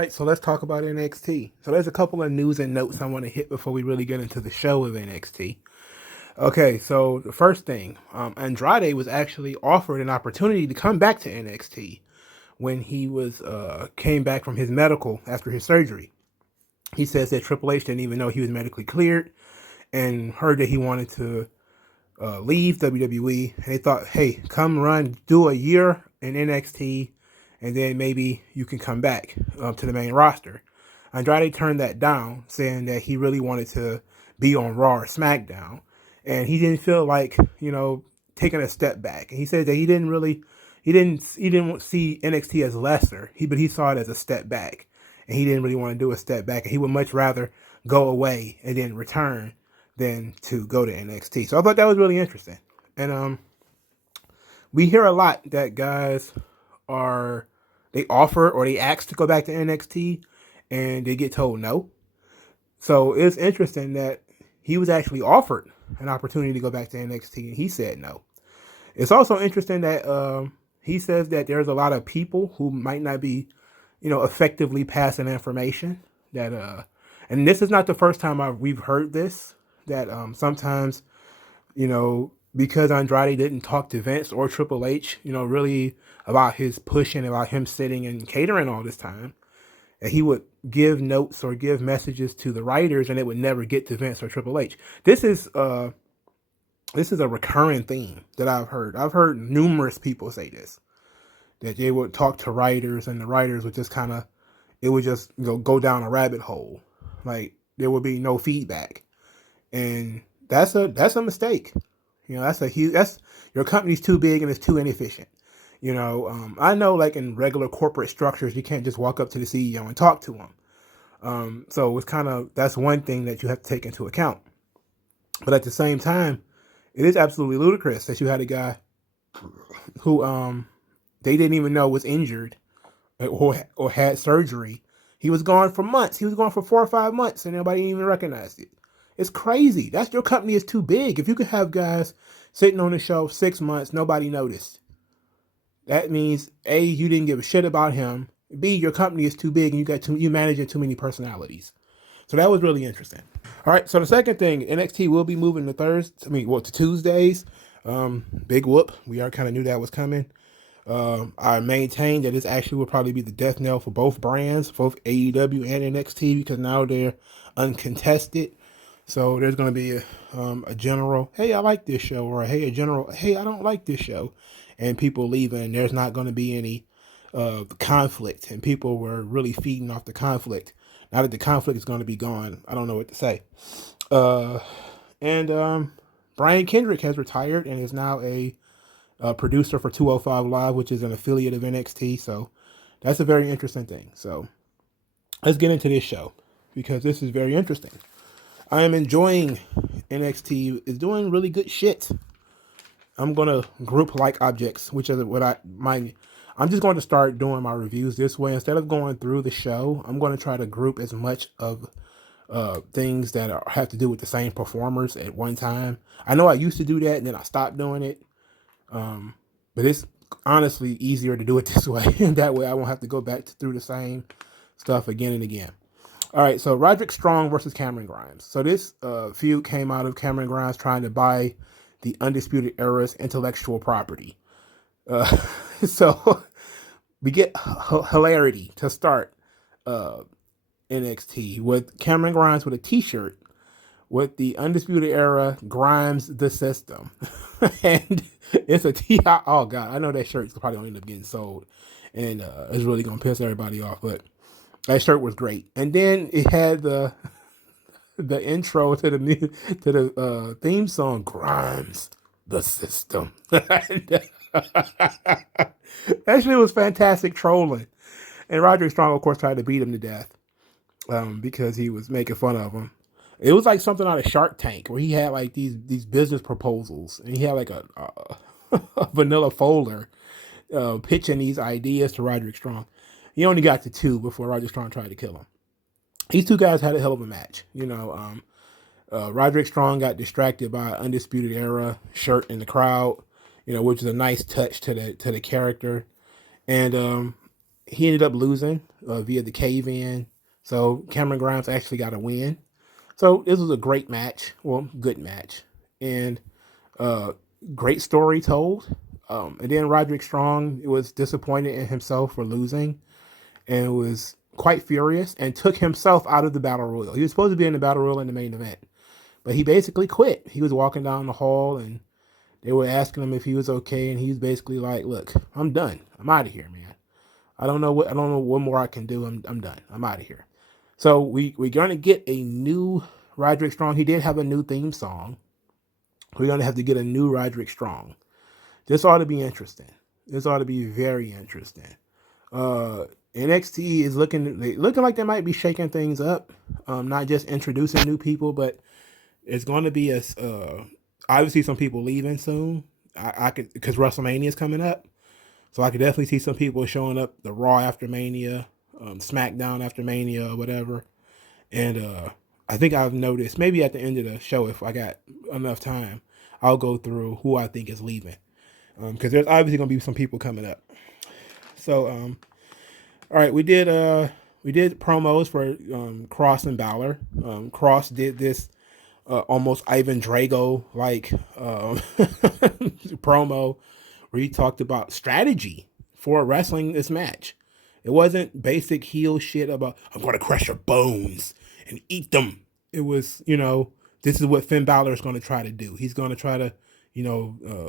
right, so let's talk about NXT. So there's a couple of news and notes I want to hit before we really get into the show of NXT. Okay, so the first thing, Andrade was actually offered an opportunity to come back to NXT when he was came back from his medical after his surgery. He says that Triple H didn't even know he was medically cleared and heard that he wanted to leave WWE. And they thought, hey, come run, do a year in NXT, and then maybe you can come back to the main roster. Andrade turned that down, saying that he really wanted to be on Raw or SmackDown, and he didn't feel like taking a step back. And he said that he didn't see NXT as lesser, but he saw it as a step back, and he didn't really want to do a step back, and he would much rather go away and then return than to go to NXT. So I thought that was really interesting. And we hear a lot that guys they offer or they ask to go back to NXT and they get told no. So it's interesting that he was actually offered an opportunity to go back to NXT and he said no. It's also interesting that he says that there's a lot of people who might not be, effectively passing information that and this is not the first time we've heard this, that sometimes, because Andrade didn't talk to Vince or Triple H, really about his pushing, about him sitting and catering all this time, that he would give notes or give messages to the writers and it would never get to Vince or Triple H. This is a recurring theme that I've heard. I've heard numerous people say this, that they would talk to writers and the writers would just go down a rabbit hole. Like there would be no feedback. And that's a mistake. That's your company's too big and it's too inefficient. I know, like in regular corporate structures, you can't just walk up to the CEO and talk to him. So it's that's one thing that you have to take into account. But at the same time, it is absolutely ludicrous that you had a guy who they didn't even know was injured or had surgery. He was gone for months. He was gone for 4 or 5 months, and nobody even recognized it. It's crazy. That's your company is too big. If you could have guys sitting on the show 6 months, nobody noticed. That means A, you didn't give a shit about him. B, your company is too big and you managing too many personalities. So that was really interesting. All right. So the second thing, NXT will be moving to Tuesdays. Big whoop. We already kind of knew that was coming. I maintain that this actually will probably be the death knell for both brands, both AEW and NXT, because now they're uncontested. So there's going to be a general, hey, I like this show, or hey, a general, hey, I don't like this show, and people leaving. And there's not going to be any conflict, and people were really feeding off the conflict. Now that the conflict is going to be gone, I don't know what to say. And Brian Kendrick has retired and is now a producer for 205 Live, which is an affiliate of NXT. So that's a very interesting thing. So let's get into this show because this is very interesting. I am enjoying NXT. It's doing really good shit. I'm gonna group like objects, which is I'm just going to start doing my reviews this way. Instead of going through the show, I'm going to try to group as much of things that have to do with the same performers at one time. I know I used to do that and then I stopped doing it. But it's honestly easier to do it this way. And that way I won't have to go back through the same stuff again and again. All right, so Roderick Strong versus Cameron Grimes. So this feud came out of Cameron Grimes trying to buy the Undisputed Era's intellectual property. So we get hilarity to start NXT with Cameron Grimes with a t-shirt with the Undisputed Era Grimes the System. And it's a T. Oh, God, I know that shirt's probably going to end up getting sold. And it's really going to piss everybody off. But that shirt was great. And then it had the intro to the theme song, Grimes the System. That shit was fantastic trolling. And Roderick Strong, of course, tried to beat him to death because he was making fun of him. It was like something out of Shark Tank where he had like these business proposals and he had like a vanilla folder pitching these ideas to Roderick Strong. He only got to 2 before Roderick Strong tried to kill him. These two guys had a hell of a match. Roderick Strong got distracted by Undisputed Era shirt in the crowd, which is a nice touch to the character. And he ended up losing via the cave-in. So Cameron Grimes actually got a win. So this was a great match. Well, good match. And uh, great story told. And then Roderick Strong was disappointed in himself for losing and was quite furious and took himself out of the Battle Royal. He was supposed to be in the Battle Royal in the main event, but he basically quit. He was walking down the hall and they were asking him if he was okay, and he was basically like, "Look, I'm done. I'm out of here, man. I don't know what more I can do. I'm done. I'm out of here." So we're gonna get a new Roderick Strong. He did have a new theme song. We're gonna have to get a new Roderick Strong. This ought to be interesting. This ought to be very interesting. NXT is looking like they might be shaking things up. Not just introducing new people, but it's going to be obviously some people leaving soon. I could, because WrestleMania is coming up, so I could definitely see some people showing up the Raw after Mania, SmackDown after Mania, or whatever. And I think I've noticed maybe at the end of the show, if I got enough time, I'll go through who I think is leaving, because there's obviously going to be some people coming up. So all right, we did promos for Cross and Balor. Cross did this almost Ivan Drago like promo where he talked about strategy for wrestling this match. It wasn't basic heel shit about I'm going to crush your bones and eat them. It was, this is what Finn Balor is going to try to do. He's going to try to,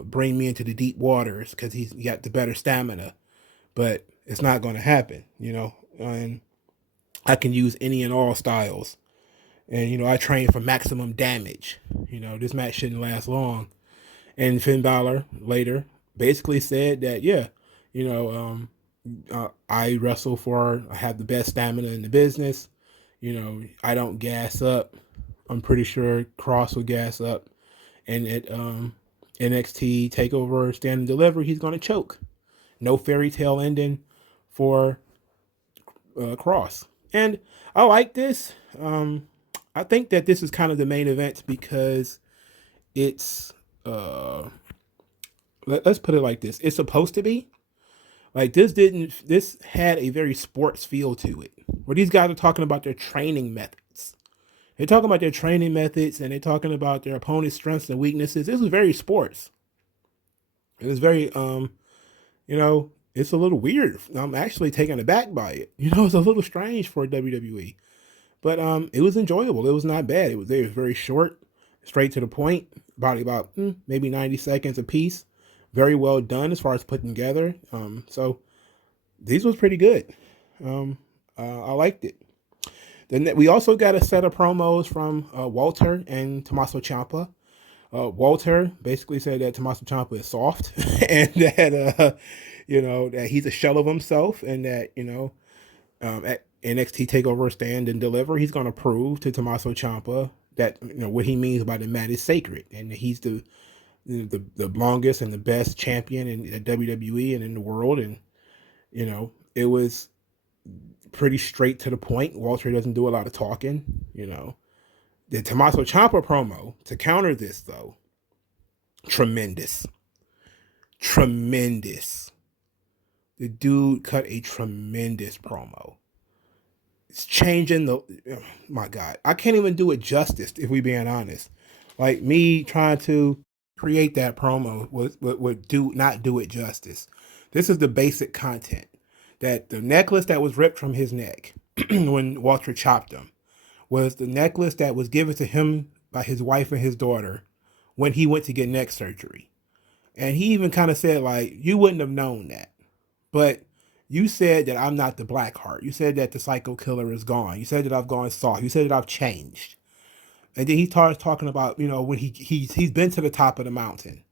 bring me into the deep waters because he's got the better stamina. But it's not going to happen, and I can use any and all styles. And, I train for maximum damage. This match shouldn't last long. And Finn Balor later basically said that, yeah, I wrestle I have the best stamina in the business. I don't gas up. I'm pretty sure Cross will gas up. And at NXT TakeOver Stand and Deliver, he's going to choke. No fairy tale ending for Cross. And I like this. I think that this is kind of the main event because it's let's put it like this. It's supposed to be. Like this had a very sports feel to it. Where these guys are talking about their training methods. They're talking about their training methods and they're talking about their opponent's strengths and weaknesses. This was very sports. It was very it's a little weird. I'm actually taken aback by it. It's a little strange for WWE. But it was enjoyable. It was not bad. It was very short, straight to the point, about maybe 90 seconds a piece. Very well done as far as putting together. So these was pretty good. I liked it. Then we also got a set of promos from Walter and Tommaso Ciampa. Walter basically said that Tommaso Ciampa is soft and that that he's a shell of himself, and that at NXT TakeOver Stand and Deliver, he's going to prove to Tommaso Ciampa that what he means by the mat is sacred, and he's the longest and the best champion in WWE and in the world. And it was pretty straight to the point. Walter doesn't do a lot of talking. The Tommaso Ciampa promo to counter this, though, tremendous. The dude cut a tremendous promo. It's changing oh my God, I can't even do it justice if we being honest. Like, me trying to create that promo would not do it justice. This is the basic content. That the necklace that was ripped from his neck when Walter chopped him was the necklace that was given to him by his wife and his daughter when he went to get neck surgery. And he even kind of said, like, you wouldn't have known that. But you said that I'm not the Blackheart. You said that the Psycho Killer is gone. You said that I've gone soft. You said that I've changed. And then he starts talking about, when he's been to the top of the mountain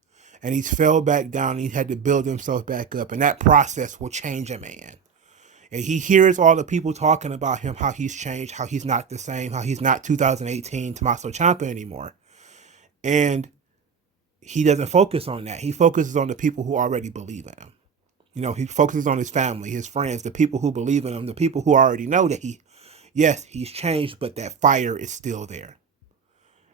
and he's fell back down and he had to build himself back up. And that process will change a man. And he hears all the people talking about him, how he's changed, how he's not the same, how he's not 2018 Tommaso Ciampa anymore. And he doesn't focus on that. He focuses on the people who already believe in him. He focuses on his family, his friends, the people who believe in him, the people who already know that he's changed, but that fire is still there.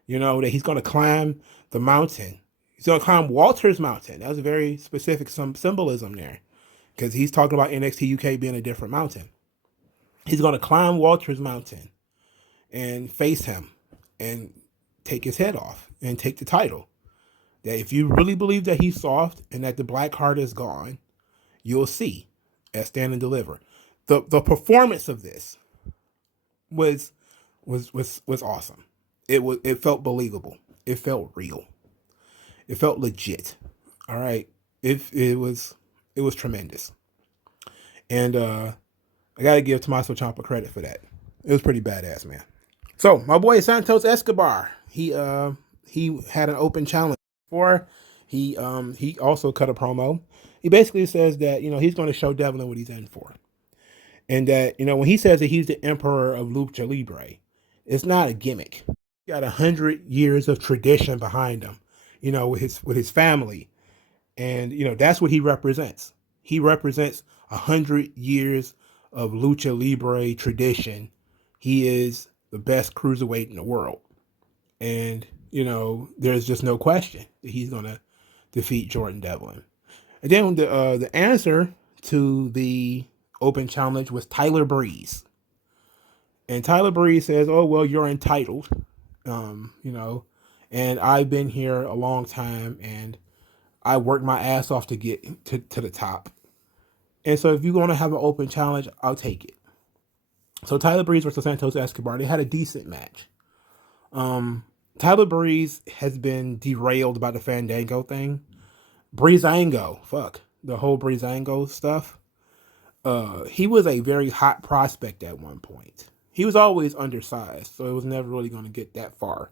That he's going to climb the mountain. He's going to climb Walter's mountain. That was a very specific symbolism there. because he's talking about NXT UK being a different mountain. He's going to climb Walter's mountain and face him and take his head off and take the title. That if you really believe that he's soft and that the Blackheart is gone, you'll see at Stand and Deliver. The performance of this was awesome. It felt believable. It felt real. It felt legit. All right. It was tremendous. And I gotta give Tommaso Ciampa credit for that. It was pretty badass, man. So my boy Santos Escobar, he had an open challenge for. He also cut a promo. He basically says that he's going to show Devlin what he's in for, and that when he says that he's the emperor of Lucha Libre, it's not a gimmick. He got 100 years of tradition behind him, with his family, and that's what he represents. He represents 100 years of Lucha Libre tradition. He is the best cruiserweight in the world. And, there's just no question that he's going to defeat Jordan Devlin. And then the answer to the open challenge was Tyler Breeze. And Tyler Breeze says, oh, well, you're entitled, and I've been here a long time, and I worked my ass off to get to the top. And so if you're going to have an open challenge, I'll take it. So Tyler Breeze versus Santos Escobar, they had a decent match. Tyler Breeze has been derailed by the Fandango thing. Breezango, the whole Breezango stuff. He was a very hot prospect at one point. He was always undersized, so it was never really going to get that far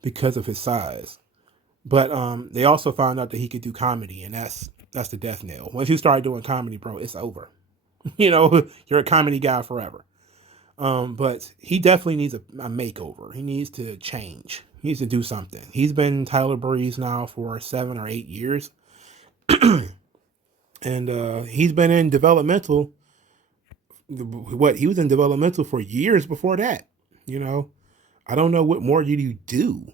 because of his size. But they also found out that he could do comedy, and that's the death knell. Once you start doing comedy, bro, it's over. You're a comedy guy forever. But he definitely needs a makeover. He needs to change. He needs to do something. He's been Tyler Breeze now for 7 or 8 years. And he's been in developmental. He was in developmental for years before that. I don't know what more you do.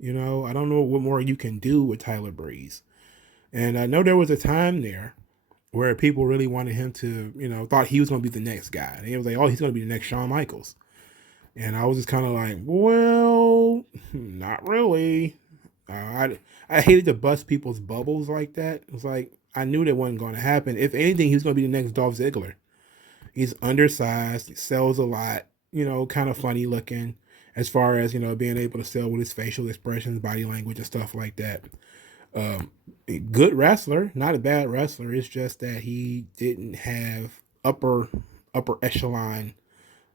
I don't know what more you can do with Tyler Breeze. And I know there was a time there where people really wanted him to, thought he was going to be the next guy. And he was like, oh, he's going to be the next Shawn Michaels. And I was just kind of like, well, not really. I hated to bust people's bubbles like that. It was like, I knew that wasn't going to happen. If anything, he was going to be the next Dolph Ziggler. He's undersized, he sells a lot, kind of funny looking as far as, being able to sell with his facial expressions, body language, and stuff like that. Good wrestler, not a bad wrestler. It's just that he didn't have upper echelon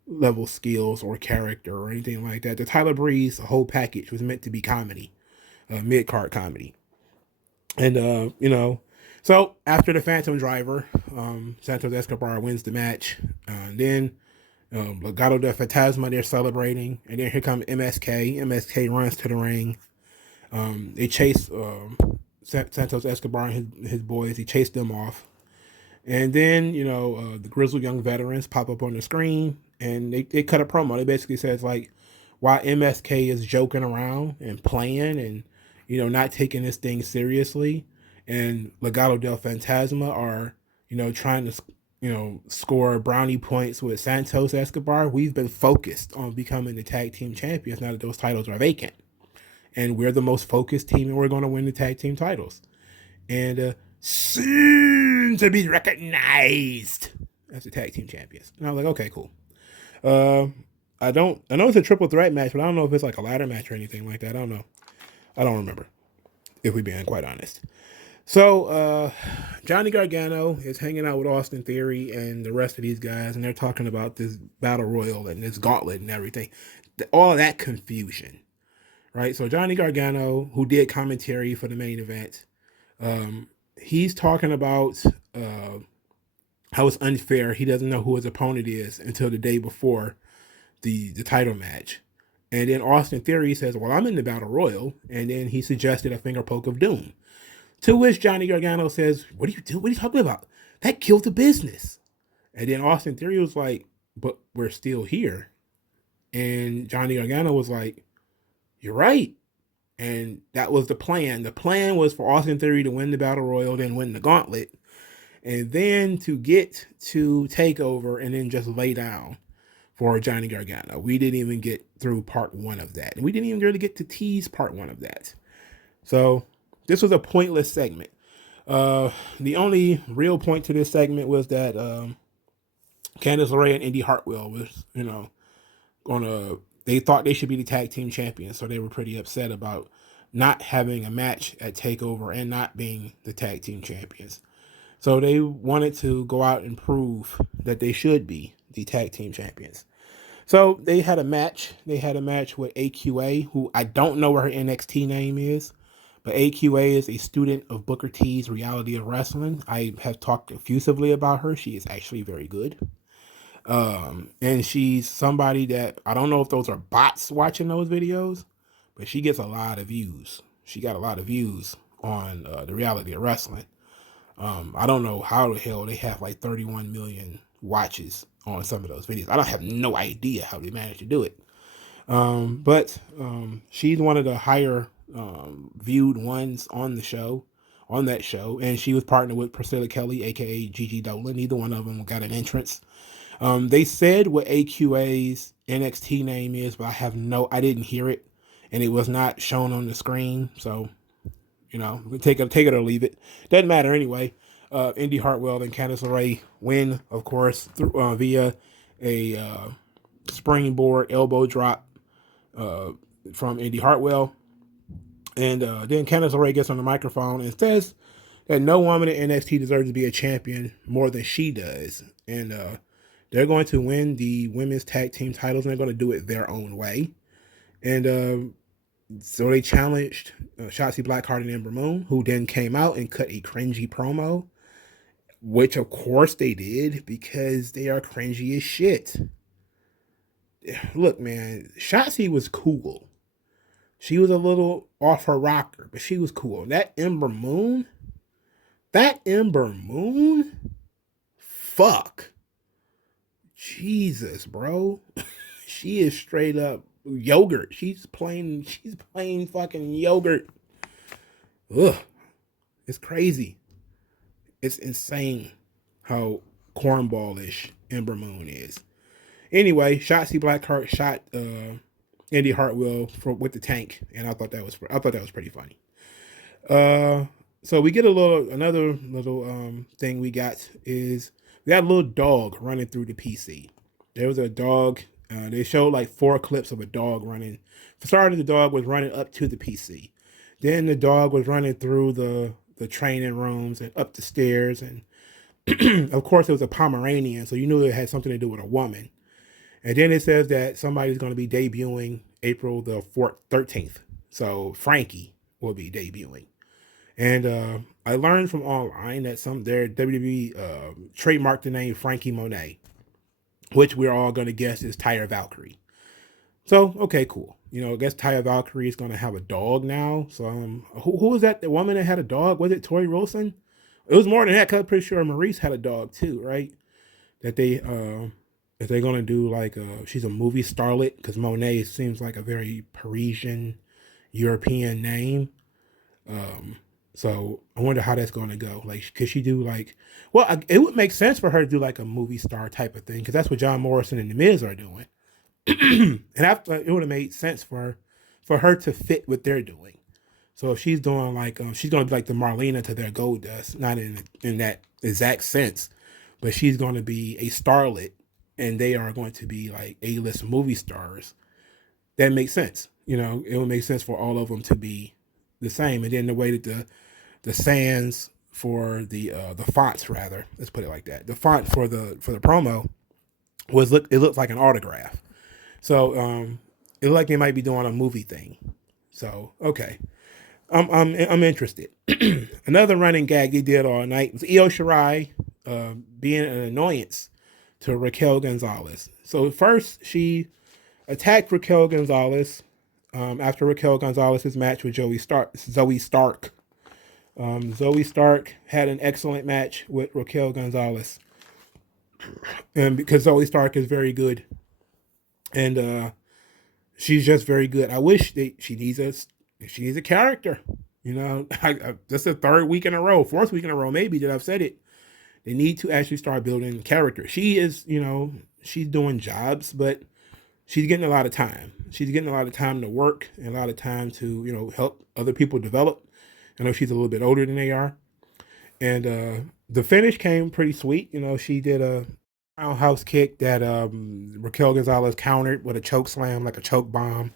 level skills or character or anything like that. The Tyler Breeze whole package was meant to be comedy, mid-card comedy. And so after the Phantom Driver, Santos Escobar wins the match. Then Legado del Fantasma, they're celebrating, and then here comes MSK. MSK runs to the ring. They chase Santos Escobar and his boys. He chased them off. And then, the Grizzled Young Veterans pop up on the screen, and they cut a promo. They basically says, like, why MSK is joking around and playing and, not taking this thing seriously, and Legado del Fantasma are, trying to, score brownie points with Santos Escobar. We've been focused on becoming the tag team champions now that those titles are vacant. And we're the most focused team, and we're going to win the tag team titles. And soon to be recognized as the tag team champions. And I was like, okay, cool. I know it's a triple threat match, but I don't know if it's like a ladder match or anything like that. I don't know. I don't remember, if we're being quite honest. So Johnny Gargano is hanging out with Austin Theory and the rest of these guys, and they're talking about this battle royal and this gauntlet and everything. All of that confusion. Right, so Johnny Gargano, who did commentary for the main event, he's talking about how it's unfair. He doesn't know who his opponent is until the day before the title match. And then Austin Theory says, well, I'm in the Battle Royal. And then he suggested a finger poke of doom. To which Johnny Gargano says, what are you doing? What are you talking about? That killed the business. And then Austin Theory was like, but we're still here. And Johnny Gargano was like, you're right. And that was the plan. The plan was for Austin Theory to win the Battle Royal, then win the Gauntlet. and then to get to Takeover and then just lay down for Johnny Gargano. We didn't even get through part one of that. And we didn't even really get to tease part one of that. So this was a pointless segment. The only real point to this segment was that Candice LeRae and Indy Hartwell was, they thought they should be the tag team champions. So they were pretty upset about not having a match at TakeOver and not being the tag team champions. So they wanted to go out and prove that they should be the tag team champions. So they had a match. They had a match with AQA, who I don't know what her NXT name is, but AQA is a student of Booker T's Reality of Wrestling. I have talked effusively about her. She is actually very good. And she's somebody that, I don't know if those are bots watching those videos, but she gets a lot of views. She got a lot of views on the Reality of Wrestling. I don't know how the hell they have like 31 million watches on some of those videos. I don't have no idea how they managed to do it. But she's one of the higher viewed ones on the show, on that show. And she was partnered with Priscilla Kelly, aka Gigi Dolan. Neither one of them got an entrance. They said what AQA's NXT name is, but I didn't hear it, and it was not shown on the screen. So, take it or leave it. Doesn't matter anyway. Indy Hartwell and Candice LeRae win, of course, via a springboard elbow drop from Indy Hartwell. And then Candice LeRae gets on the microphone and says that no woman in NXT deserves to be a champion more than she does. And they're going to win the women's tag team titles, and they're going to do it their own way. And so they challenged Shotzi Blackheart and Ember Moon, who then came out and cut a cringy promo, which of course they did because they are cringy as shit. Look, man, Shotzi was cool. She was a little off her rocker, but she was cool. That Ember Moon, fuck. Jesus, bro. She is straight up yogurt. She's plain fucking yogurt. Ugh. It's crazy. It's insane how cornballish Ember Moon is. Anyway, Shotzi Blackheart shot Indy Hartwell with the tank, and I thought that was pretty funny. So we get another little thing we got a little dog running through the PC. There was a dog. They showed like 4 clips of a dog running. For starters, the dog was running up to the PC. Then the dog was running through the training rooms and up the stairs. And of course, it was a Pomeranian, so you knew it had something to do with a woman. And then it says that somebody's going to be debuting April the 13th. So Frankie will be debuting. And I learned from online that their WWE trademarked the name Frankie Monet, which we're all going to guess is Taya Valkyrie. So, okay, cool. I guess Taya Valkyrie is going to have a dog now. So, who was that? The woman that had a dog? Was it Tori Wilson? It was more than that, because I'm pretty sure Maurice had a dog too, right? That if they're going to do like, she's a movie starlet, because Monet seems like a very Parisian, European name. So I wonder how that's going to go. Like, could she do like, it would make sense for her to do like a movie star type of thing, because that's what John Morrison and The Miz are doing. And after, it would have made sense for her to fit what they're doing. So if she's doing like, she's going to be like the Marlena to their Goldust, not in that exact sense, but she's going to be a starlet, and they are going to be like A-list movie stars. That makes sense. It would make sense for all of them to be the same. And then the way that the sans for the fonts, rather, let's put it like that, the font for the promo it looked like an autograph. So it looked like they might be doing a movie thing. So okay, I'm interested. Another running gag they did all night was Io Shirai being an annoyance to Raquel Gonzalez. So first she attacked Raquel Gonzalez after Raquel Gonzalez's match with Zoe Stark. Zoe Stark had an excellent match with Raquel Gonzalez, and because Zoe Stark is very good, and she's just very good. I wish she needs a character. That's the 4th week in a row, maybe, that I've said it, They need to actually start building character. She is, she's doing jobs, but she's getting a lot of time. She's getting a lot of time to work and a lot of time to, help other people develop. I know she's a little bit older than they are. And the finish came pretty sweet. She did a roundhouse kick that Raquel Gonzalez countered with a choke slam, like a choke bomb.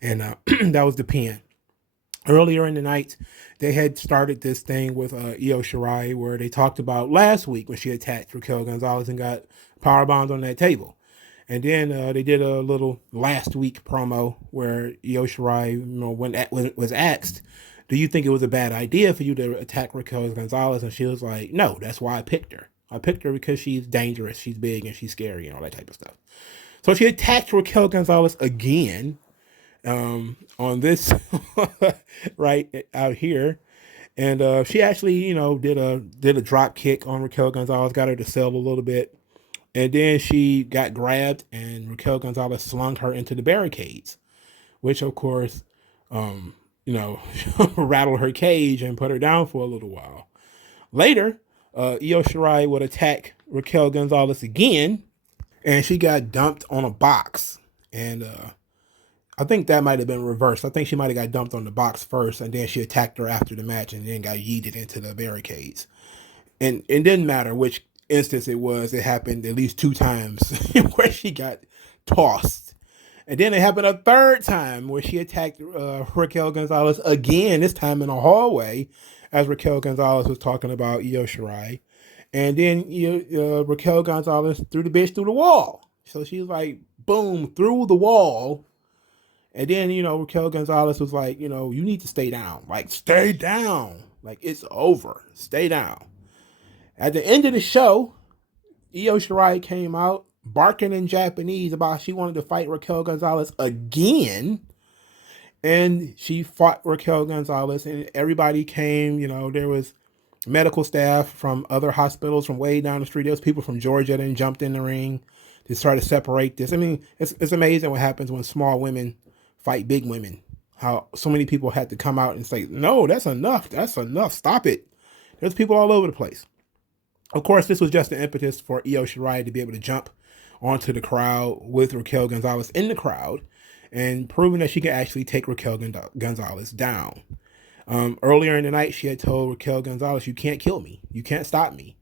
And that was the pin. Earlier in the night, they had started this thing with Io Shirai where they talked about last week when she attacked Raquel Gonzalez and got power bombed on that table. And then they did a little last week promo where Io Shirai, when was asked, do you think it was a bad idea for you to attack Raquel Gonzalez? And she was like, no, that's why I picked her. I picked her because she's dangerous, she's big, and she's scary and all that type of stuff. So she attacked Raquel Gonzalez again on this right out here. And she actually, did a drop kick on Raquel Gonzalez, got her to sell a little bit. And then she got grabbed and Raquel Gonzalez slung her into the barricades, which of course, rattled her cage and put her down for a little while. Later, Io Shirai would attack Raquel Gonzalez again, and she got dumped on a box. And I think that might have been reversed. I think she might have got dumped on the box first, and then she attacked her after the match and then got yeeted into the barricades. And it didn't matter which instance it was. It happened at least 2 times where she got tossed. And then it happened a 3rd time where she attacked Raquel Gonzalez again, this time in a hallway, as Raquel Gonzalez was talking about Io Shirai. And then Raquel Gonzalez threw the bitch through the wall. So she was like, boom, through the wall. And then, Raquel Gonzalez was like, you need to stay down. Like, stay down. Like, it's over. Stay down. At the end of the show, Io Shirai came out barking in Japanese about she wanted to fight Raquel Gonzalez again. And she fought Raquel Gonzalez, and everybody came. There was medical staff from other hospitals from way down the street. There was people from Georgia that jumped in the ring to try to separate this. I mean, it's amazing what happens when small women fight big women. How so many people had to come out and say, no, that's enough. That's enough. Stop it. There's people all over the place. Of course, this was just the impetus for Io Shirai to be able to jump onto the crowd with Raquel Gonzalez in the crowd and proving that she could actually take Raquel Gonzalez down. Earlier in the night, she had told Raquel Gonzalez, you can't kill me. You can't stop me.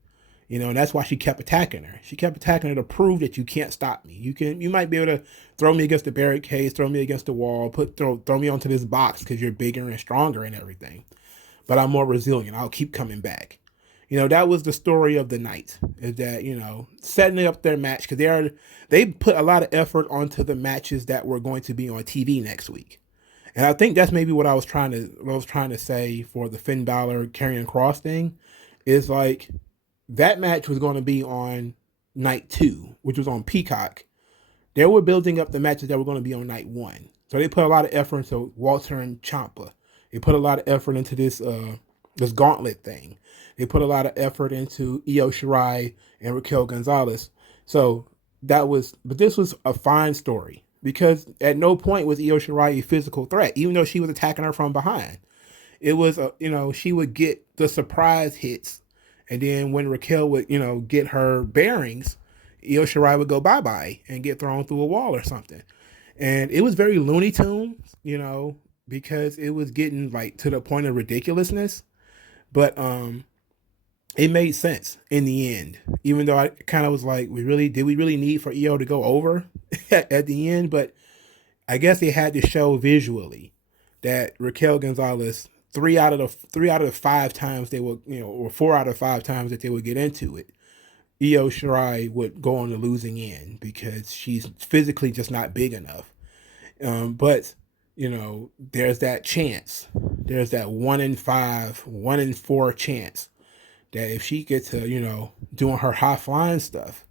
And that's why she kept attacking her. She kept attacking her to prove that you can't stop me. You might be able to throw me against the barricades, throw me against the wall, throw me onto this box because you're bigger and stronger and everything. But I'm more resilient. I'll keep coming back. That was the story of the night, is that, setting up their match, because they put a lot of effort onto the matches that were going to be on TV next week. And I think that's maybe what I was trying to say for the Finn Balor Karrion Kross thing, is like that match was going to be on night 2, which was on Peacock. They were building up the matches that were going to be on night 1. So they put a lot of effort into Walter and Ciampa. They put a lot of effort into this gauntlet thing. They put a lot of effort into Io Shirai and Raquel Gonzalez. So but this was a fine story because at no point was Io Shirai a physical threat, even though she was attacking her from behind. It was, she would get the surprise hits. And then when Raquel would, get her bearings, Io Shirai would go bye-bye and get thrown through a wall or something. And it was very Looney Tunes, because it was getting like to the point of ridiculousness. But it made sense in the end, even though I kind of was like, did we really need for Io to go over at the end? But I guess they had to show visually that Raquel Gonzalez, 3 out of the 5 times they would, or 4 out of 5 times that they would get into it, Io Shirai would go on the losing end because she's physically just not big enough. But there's that chance. There's that 1 in 5, 1 in 4 chance that if she gets to, doing her high flying stuff,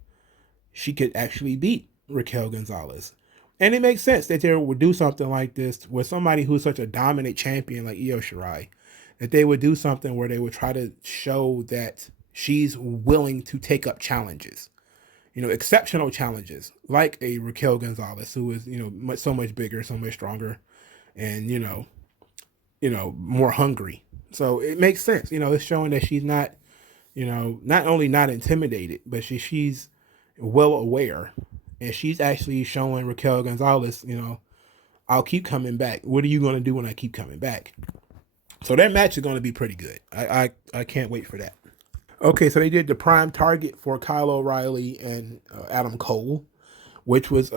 she could actually beat Raquel Gonzalez. And it makes sense that they would do something like this with somebody who's such a dominant champion like Io Shirai, that they would do something where they would try to show that she's willing to take up challenges, exceptional challenges like a Raquel Gonzalez, who is, so much bigger, so much stronger, and, more hungry. So it makes sense. It's showing that she's not, not only not intimidated, but she's well aware, and she's actually showing Raquel Gonzalez, I'll keep coming back. What are you going to do when I keep coming back? So that match is going to be pretty good. I can't wait for that. Okay, so they did the prime target for Kyle O'Reilly and Adam Cole, which was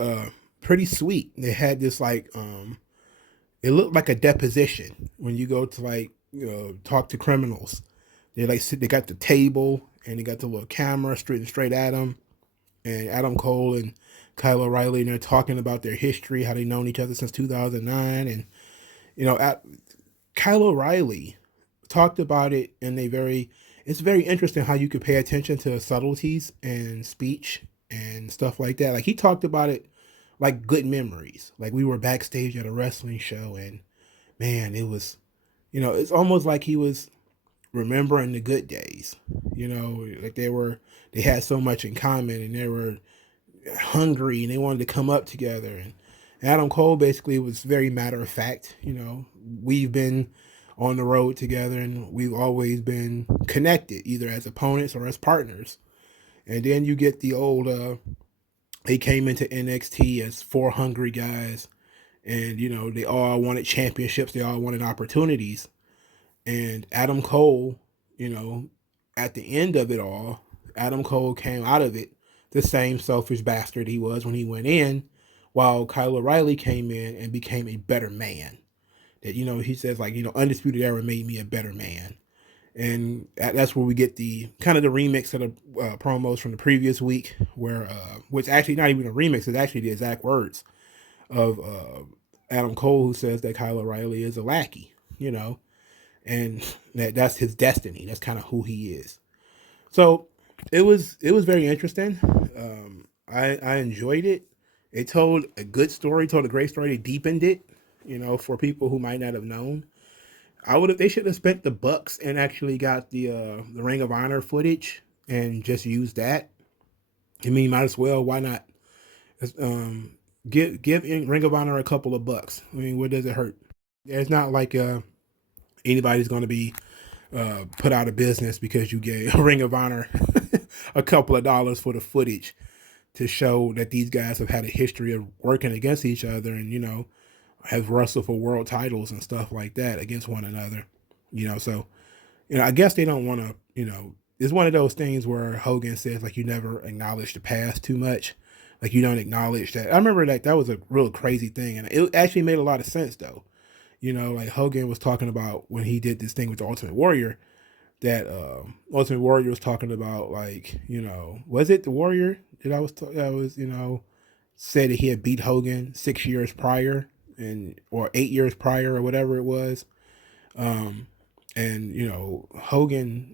pretty sweet. They had this it looked like a deposition when you go to talk to criminals. They got the table and they got the little camera straight at them, and Adam Cole and Kyle O'Reilly, and they're talking about their history, how they known each other since 2009, and Kyle O'Reilly talked about it in a very. It's very interesting how you could pay attention to subtleties and speech and stuff like that. Like he talked about it like good memories. Like we were backstage at a wrestling show, and man, it was, it's almost like he was remembering the good days. Like they had so much in common, and they were hungry, and they wanted to come up together. And Adam Cole basically was very matter of fact. We've been on the road together, and we've always been connected, either as opponents or as partners. And then you get the old, they came into NXT as four hungry guys, and they all wanted championships, they all wanted opportunities. And Adam Cole, at the end of it all, Adam Cole came out of it the same selfish bastard he was when he went in, while Kyle O'Reilly came in and became a better man. That, he says, Undisputed Era made me a better man. And that's where we get the kind of the remix of the promos from the previous week, where, which actually not even a remix, it's actually the exact words of Adam Cole, who says that Kyle O'Reilly is a lackey, and that's his destiny. That's kind of who he is. So it was very interesting. I enjoyed it. It told a good story, told a great story. They deepened it, for people who might not have known. They should have spent the bucks and actually got the Ring of Honor footage and just used that. I mean, might as well. Why not? Give Ring of Honor a couple of bucks. I mean, what does it hurt? It's not like anybody's going to be put out of business because you gave Ring of Honor a couple of dollars for the footage to show that these guys have had a history of working against each other, and have wrestled for world titles and stuff like that against one another. So I guess they don't want to. It's one of those things where Hogan says you never acknowledge the past too much. Like you don't acknowledge that. I remember that was a real crazy thing, and it actually made a lot of sense though. Like Hogan was talking about when he did this thing with the Ultimate Warrior, that Ultimate Warrior was talking about was it the Warrior that was said that he had beat Hogan 6 years prior or 8 years prior or whatever it was. And Hogan,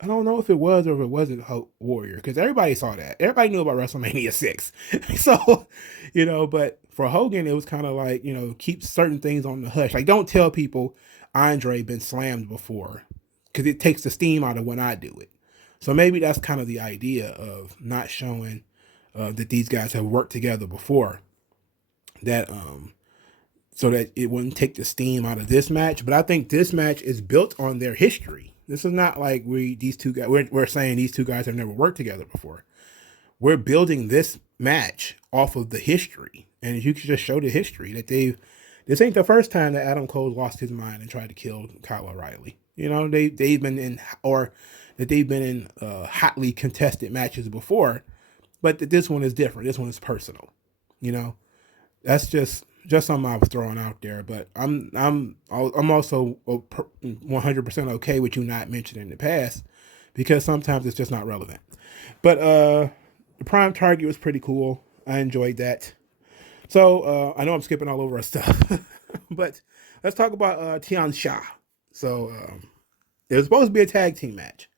I don't know if it was or if it wasn't Warrior, because everybody saw that. Everybody knew about WrestleMania 6. So, but for Hogan, it was kind of keep certain things on the hush. Don't tell people Andre been slammed before, because it takes the steam out of when I do it. So maybe that's kind of the idea of not showing that these guys have worked together before, that so that it wouldn't take the steam out of this match. But I think this match is built on their history. This is not like these two guys, we're saying these two guys have never worked together before. We're building this match off of the history, and you can just show the history that this ain't the first time that Adam Cole lost his mind and tried to kill Kyle O'Reilly. They've been in hotly contested matches before, but this one is different. This one is personal. That's just something I was throwing out there. But I'm also 100% okay with you not mentioning the past, because sometimes it's just not relevant. But the prime target was pretty cool. I enjoyed that. So I know I'm skipping all over our stuff, but let's talk about Tian Sha. So it was supposed to be a tag team match.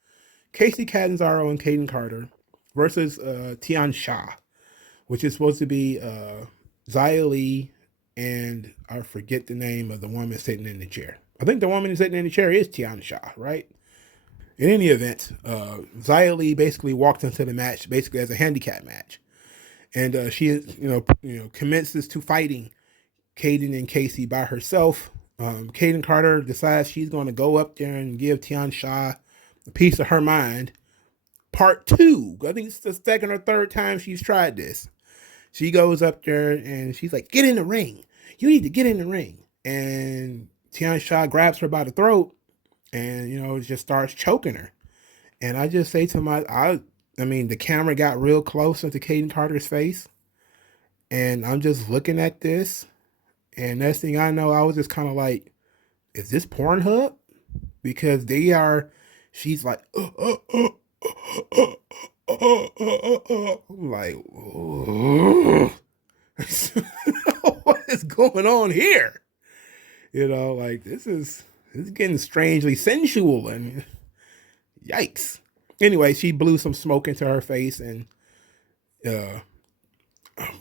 Casey Catanzaro and Caden Carter versus Tian Sha, which is supposed to be Xia Li, and I forget the name of the woman sitting in the chair. I think the woman sitting in the chair is Tian Sha, right? In any event, Xia Li basically walked into the match basically as a handicap match, and she commences to fighting Caden and Casey by herself, Kaden Carter decides she's going to go up there and give Tian Sha a piece of her mind. Part two. I think it's the second or third time she's tried this. She goes up there and she's like, "Get in the ring. You need to get in the ring." And Tian Sha grabs her by the throat and, just starts choking her. And I just say to I mean, the camera got real close into Kaden Carter's face. And I'm just looking at this. And next thing I know, I was just kind of like, is this Pornhub? Because she's like, I'm like, what is going on here? Like this is getting strangely sensual and yikes. Anyway, she blew some smoke into her face and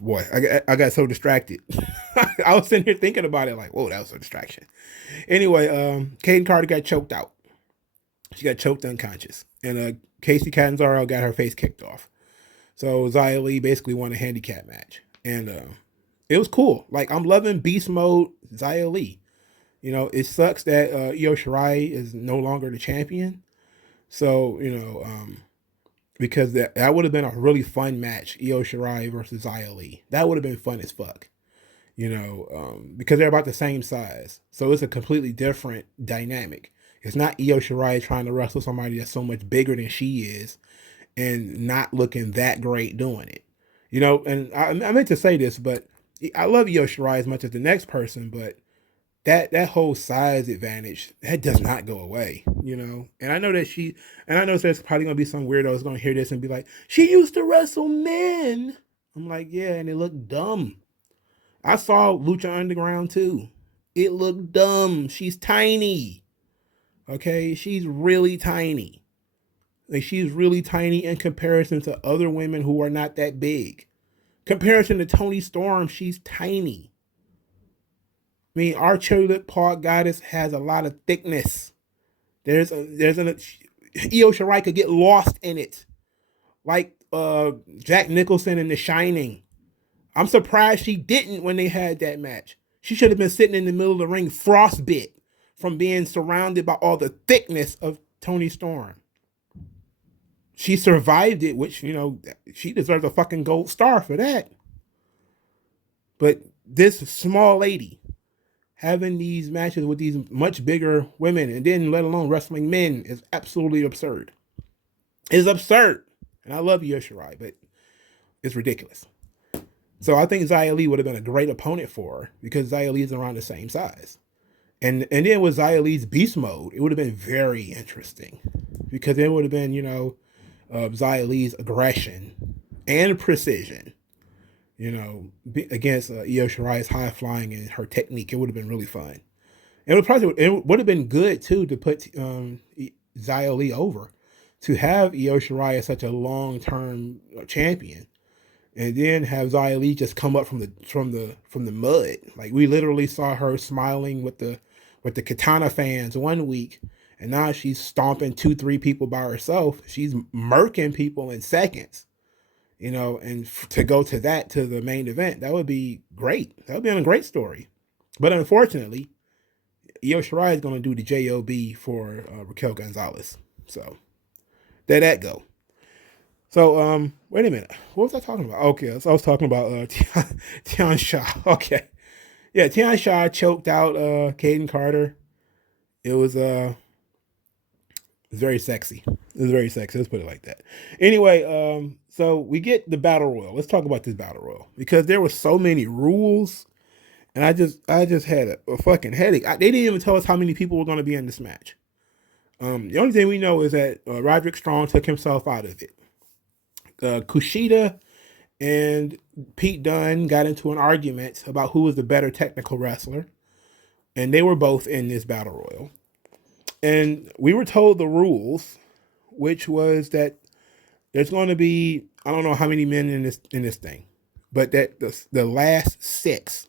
boy, I got so distracted. I was sitting here thinking about it like, whoa, that was a distraction. Anyway, Kaden Carter got choked out. She got choked unconscious. And Casey Catanzaro got her face kicked off. So Xia Li basically won a handicap match. And it was cool. Like, I'm loving Beast Mode Xia Li. It sucks that Io Shirai is no longer the champion. So, because that would have been a really fun match, Io Shirai versus Xia Li. That would have been fun as fuck. Because they're about the same size. So it's a completely different dynamic. It's not Io Shirai trying to wrestle somebody that's so much bigger than she is and not looking that great doing it. And I meant to say this, but I love Io Shirai as much as the next person, but that whole size advantage, that does not go away, And I know there's probably going to be some weirdos going to hear this and be like, she used to wrestle men. I'm like, yeah, and it looked dumb. I saw Lucha Underground too. It looked dumb. She's tiny. Okay, she's really tiny. Like, she's really tiny in comparison to other women who are not that big. Comparison to Toni Storm, she's tiny. I mean, our cherry lip paw goddess has a lot of thickness. There's an Io Shirai could get lost in it, like Jack Nicholson in The Shining. I'm surprised she didn't when they had that match. She should have been sitting in the middle of the ring, frostbit from being surrounded by all the thickness of Toni Storm. She survived it, which, she deserves a fucking gold star for that. But this small lady having these matches with these much bigger women, and then let alone wrestling men, is absolutely absurd. It's absurd. And I love Io Shirai, but it's ridiculous. So I think Xia Li would have been a great opponent for her because Xia Li is around the same size. And then with Xia Li's beast mode, it would have been very interesting because it would have been, Xia Li's aggression and precision, against Io Shirai's high flying and her technique. It would have been really fun. It would have been good too to put Xia Li over, to have Io Shirai as such a long-term champion, and then have Xia Li just come up from the mud. Like, we literally saw her smiling with the Katana fans one week, and now she's stomping 2-3 people by herself. She's murking people in seconds, and to go to the main event, that would be great. That would be a great story. But unfortunately, Io Shirai is going to do the JOB for Raquel Gonzalez. So there that go. So wait a minute. What was I talking about? Okay, so I was talking about Tian Sha. Okay. Yeah, Tian Sha choked out Kaden Carter. It was very sexy. It was very sexy. Let's put it like that. Anyway, so we get the battle royal. Let's talk about this battle royal because there were so many rules, and I just had a fucking headache. They didn't even tell us how many people were going to be in this match. The only thing we know is that Roderick Strong took himself out of it. Kushida and Pete Dunne got into an argument about who was the better technical wrestler, and they were both in this battle royal. And we were told the rules, which was that there's going to be, I don't know how many men in this thing, but that the last 6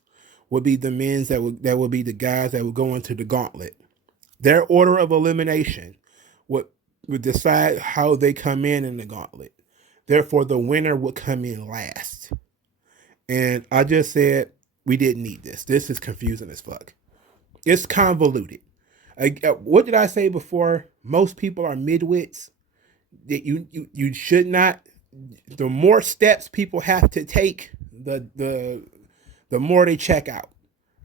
would be the men that would be the guys that would go into the gauntlet. Their order of elimination would decide how they come in the gauntlet. Therefore, the winner would come in last. And I just said, we didn't need this. This is confusing as fuck. It's convoluted. What did I say before? Most people are midwits. That you should not. The more steps people have to take, the more they check out.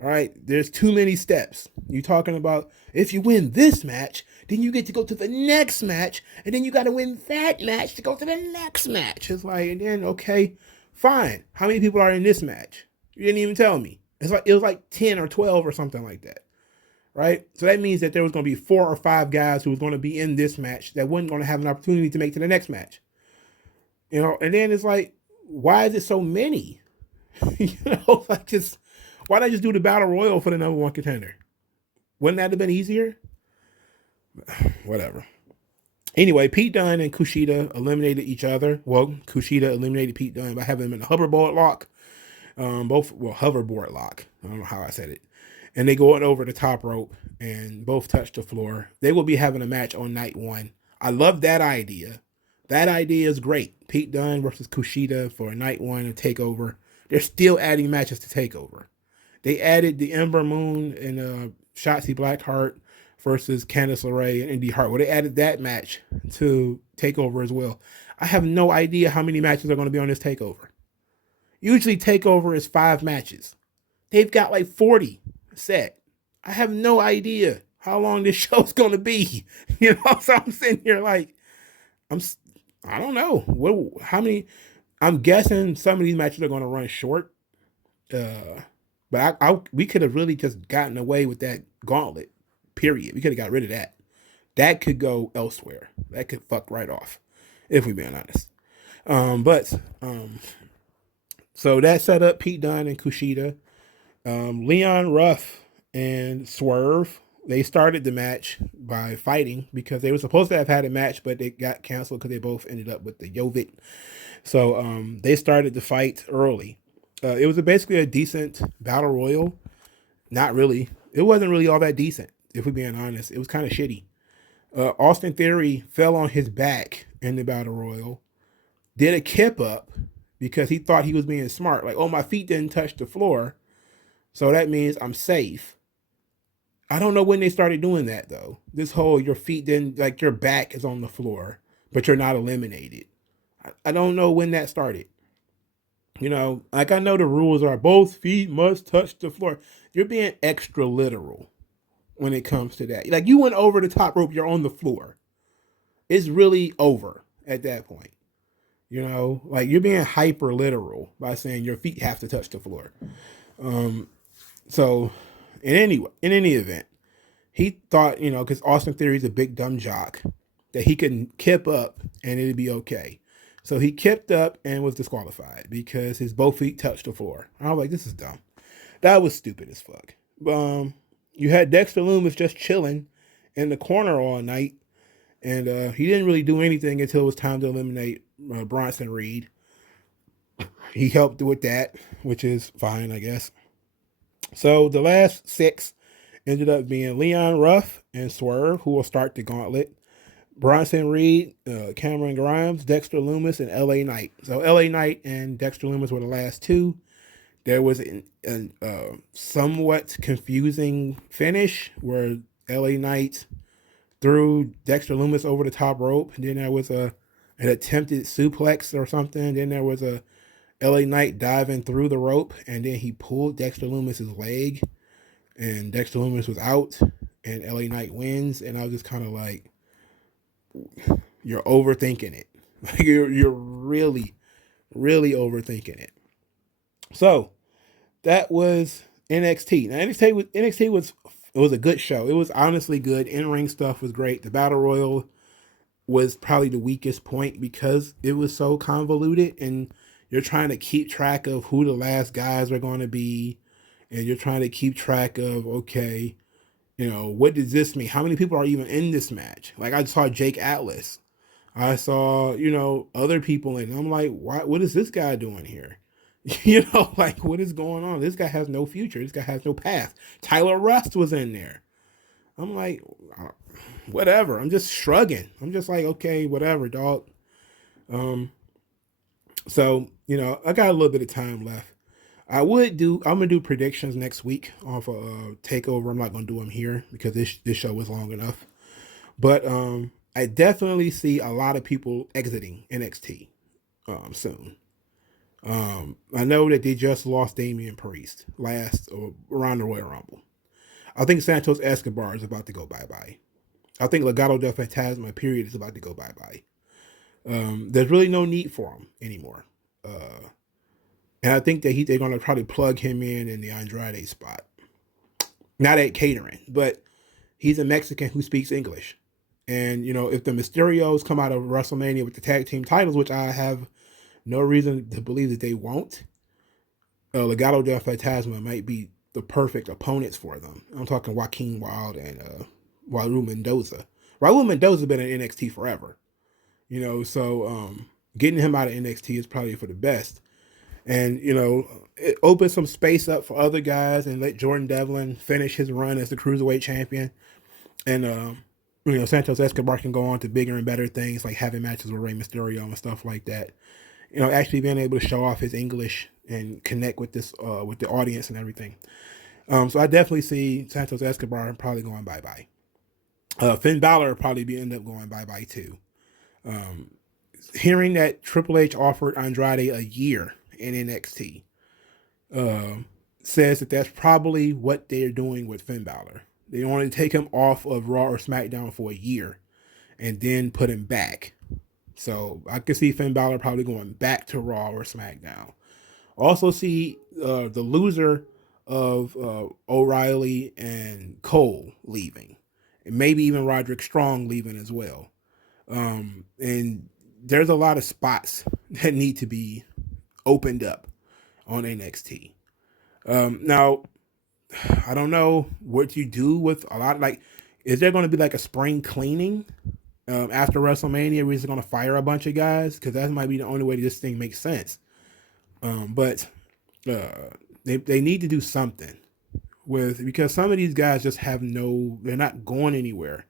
All right, there's too many steps. You're talking about if you win this match, then you get to go to the next match, and then you got to win that match to go to the next match. It's like, and then okay, fine. How many people are in this match? You didn't even tell me. It was like 10 or 12 or something like that, right? So that means that there was going to be 4 or 5 guys who was going to be in this match that wasn't going to have an opportunity to make to the next match. And then it's like, why is it so many? Like just why not just do the battle royal for the number one contender? Wouldn't that have been easier? Whatever. Anyway, Pete Dunne and Kushida eliminated each other. Well, Kushida eliminated Pete Dunne by having him in a hoverboard lock. Hoverboard lock. I don't know how I said it. And they go over the top rope and both touch the floor. They will be having a match on night 1. I love that idea. That idea is great. Pete Dunne versus Kushida for night 1 of TakeOver. They're still adding matches to TakeOver. They added the Ember Moon and Shotzi Blackheart versus Candice LeRae and Indy Hartwell. They added that match to TakeOver as well. I have no idea how many matches are going to be on this TakeOver. Usually TakeOver is 5 matches. They've got like 40 set. I have no idea how long this show's going to be. So I'm sitting here like, I don't know. How many? I'm guessing some of these matches are going to run short. But we could have really just gotten away with that gauntlet, period. We could have got rid of that. That could go elsewhere. That could fuck right off, if we're being honest. So that set up Pete Dunne and Kushida. Leon Ruff and Swerve, they started the match by fighting because they were supposed to have had a match, but they got canceled because they both ended up with the Yovid. So they started the fight early. It was basically a decent battle royal. Not really. It wasn't really all that decent, if we're being honest. It was kind of shitty. Austin Theory fell on his back in the battle royal, did a kip up because he thought he was being smart. Like, oh, my feet didn't touch the floor, so that means I'm safe. I don't know when they started doing that, though. This whole your feet didn't, like your back is on the floor, but you're not eliminated. I don't know when that started. Like I know the rules are both feet must touch the floor. You're being extra literal when it comes to that. Like you went over the top rope, you're on the floor. It's really over at that point. Like you're being hyper literal by saying your feet have to touch the floor. So in any event, he thought, because Austin Theory's a big dumb jock, that he could kip up and it'd be okay. So he kipped up and was disqualified because his both feet touched the floor. I was like, this is dumb. That was stupid as fuck. You had Dexter Lumis just chilling in the corner all night, and he didn't really do anything until it was time to eliminate Bronson Reed. He helped with that, which is fine, I guess. So the last 6 ended up being Leon Ruff and Swerve, who will start the gauntlet. Bronson Reed, Cameron Grimes, Dexter Lumis, and LA Knight. So LA Knight and Dexter Lumis were the last 2. There was a somewhat confusing finish where LA Knight threw Dexter Lumis over the top rope. And then there was an attempted suplex or something. Then there was a LA Knight diving through the rope. And then he pulled Dexter Lumis' leg. And Dexter Lumis was out. And LA Knight wins. And I was just kind of like, you're overthinking it. Like you're really, really overthinking it. So that was NXT. Now NXT was a good show. It was honestly good. In-ring stuff was great. The Battle Royal was probably the weakest point because it was so convoluted and you're trying to keep track of who the last guys are going to be. And you're trying to keep track of, okay, what does this mean? How many people are even in this match? Like I saw Jake Atlas. I saw, other people in. I'm like, what is this guy doing here? Like what is going on? This guy has no future. This guy has no path. Tyler Rust was in there. I'm like, whatever. I'm just shrugging. I'm just like, okay, whatever, dog. So, I got a little bit of time left. I'm gonna do predictions next week off of Takeover. I'm not gonna do them here because this show was long enough. But I definitely see a lot of people exiting NXT soon. I know that they just lost Damian Priest last around the Royal Rumble. I think Santos Escobar is about to go bye bye. I think Legado del Fantasma period is about to go bye bye. There's really no need for him anymore. And I think that they're going to probably plug him in the Andrade spot. Not at catering, but he's a Mexican who speaks English. And, you know, if the Mysterios come out of WrestleMania with the tag team titles, which I have no reason to believe that they won't, Legado del Fantasma might be the perfect opponents for them. I'm talking Joaquin Wild and Raul Mendoza. Raul Mendoza has been in NXT forever. You know, so getting him out of NXT is probably for the best. And, you know, it opens some space up for other guys and let Jordan Devlin finish his run as the Cruiserweight champion. And, you know, Santos Escobar can go on to bigger and better things like having matches with Rey Mysterio and stuff like that. You know, actually being able to show off his English and connect with with the audience and everything. So I definitely see Santos Escobar probably going bye-bye. Finn Balor probably end up going bye-bye too. Hearing that Triple H offered Andrade a year in NXT says that that's probably what they're doing with Finn Balor. They want to take him off of Raw or SmackDown for a year and then put him back. So I could see Finn Balor probably going back to Raw or SmackDown. Also see the loser of O'Reilly and Cole leaving. And maybe even Roderick Strong leaving as well. And there's a lot of spots that need to be opened up on NXT. Now, I don't know what you do with a lot. Like, is there going to be like a spring cleaning after WrestleMania? We're just going to fire a bunch of guys? Because that might be the only way this thing makes sense. But they need to do something because some of these guys just they're not going anywhere.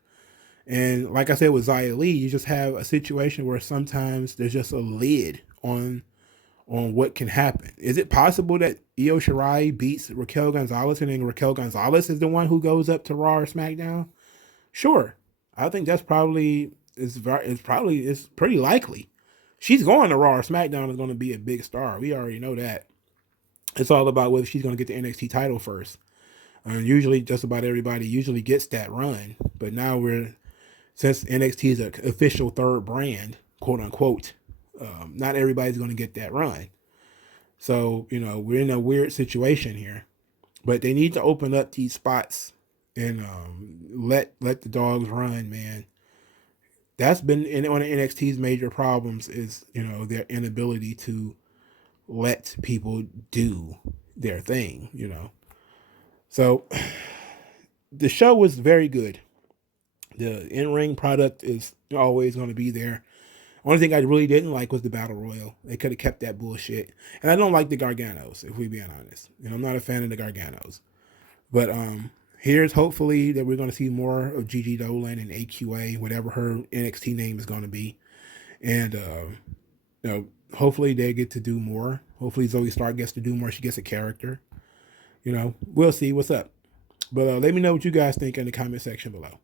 And like I said with Xia Li, you just have a situation where sometimes there's just a lid on what can happen. Is it possible that Io Shirai beats Raquel Gonzalez and then Raquel Gonzalez is the one who goes up to Raw or SmackDown? Sure. I think that's probably it's pretty likely. She's going to Raw or SmackDown is going to be a big star. We already know that. It's all about whether she's going to get the NXT title first. Usually just about everybody usually gets that run. But now since NXT is an official third brand, quote unquote, not everybody's going to get that run. So, you know, we're in a weird situation here. But they need to open up these spots and let the dogs run, man. That's been one of NXT's major problems is, you know, their inability to let people do their thing, you know. So the show was very good. The in-ring product is always going to be there. Only thing I really didn't like was the Battle Royal. They could have kept that bullshit. And I don't like the Garganos, if we're being honest. And I'm not a fan of the Garganos. But here's hopefully that we're going to see more of Gigi Dolan and AQA, whatever her NXT name is going to be. And, you know, hopefully they get to do more. Hopefully Zoe Stark gets to do more. She gets a character. You know, we'll see what's up. But let me know what you guys think in the comment section below.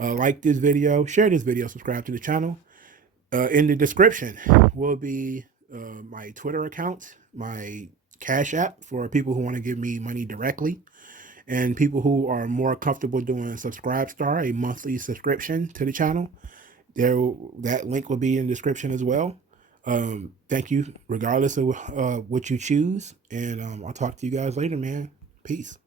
Like this video, share this video, subscribe to the channel. In the description will be my Twitter account, my Cash App for people who want to give me money directly, and people who are more comfortable doing Subscribestar, a monthly subscription to the channel. That link will be in the description as well. Thank you, regardless of what you choose, and I'll talk to you guys later, man. Peace.